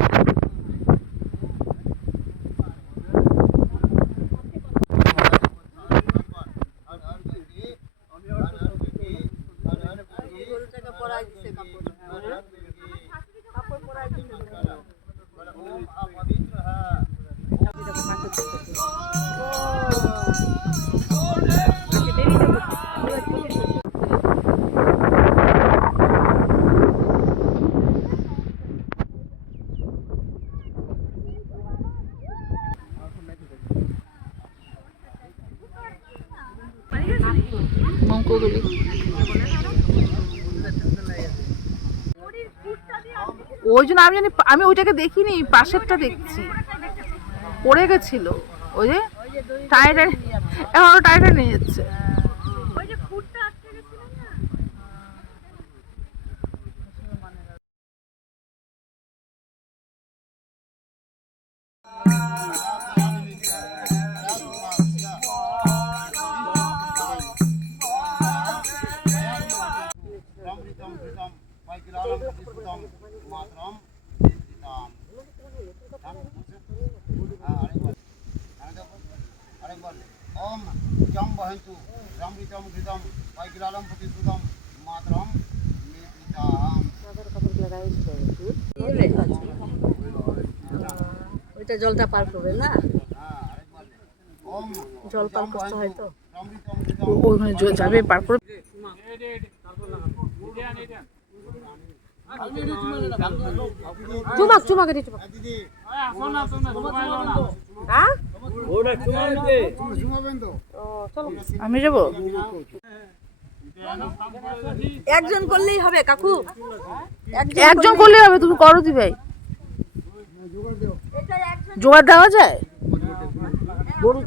Oh. ওই জন্য আমি জানি, আমি ওইটাকে দেখিনি, পাশেরটা দেখছি। পড়ে গেছিল। ওই যে টায়ারে এখন নিয়ে যাচ্ছে। ওম জম বহন্তু রামৃতম ধৃতম বৈকিরালম প্রতিষ্ঠিতম মাতরম নির্দিতাম ওইটা জলটা পার করবে না? জল পার করতে হয় তো। ওখানে যাবে পার করে চুমাক চুমাক চুমাক। হ্যাঁ? আমি যাব? একজন করলেই হবে কাকু। একজন করলেই হবে তুমি করো দি ভাই জোগাড় দেওয়া যায়? গরু।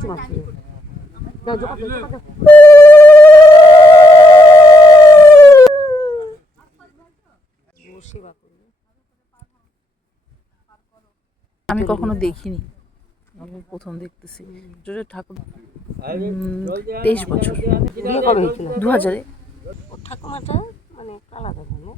আমি কখনো দেখিনি। আমি প্রথম দেখতেছি। জোরে ঠাকুর। তেইশ বছর। বিয়ে কবে হয়েছিল? দু হাজারে ঠাকুমাটা মানে আলাদা ধরনের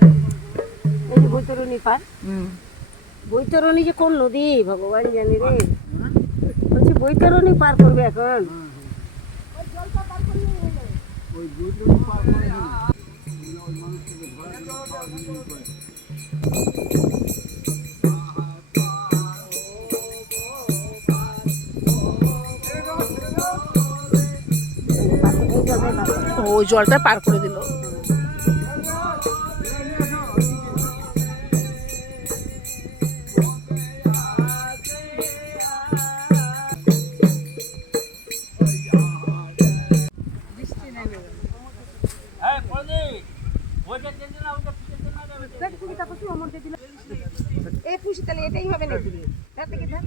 বৈতরণী পার। বৈতরণী যে কোন নদী ভগবান জানি রে। বলছি বৈতরণী পার করবে এখন। ওই জলটা পার করে দিল। এই খুশি তাহলে এটাই হবে নাকি? তার থেকে ওরা।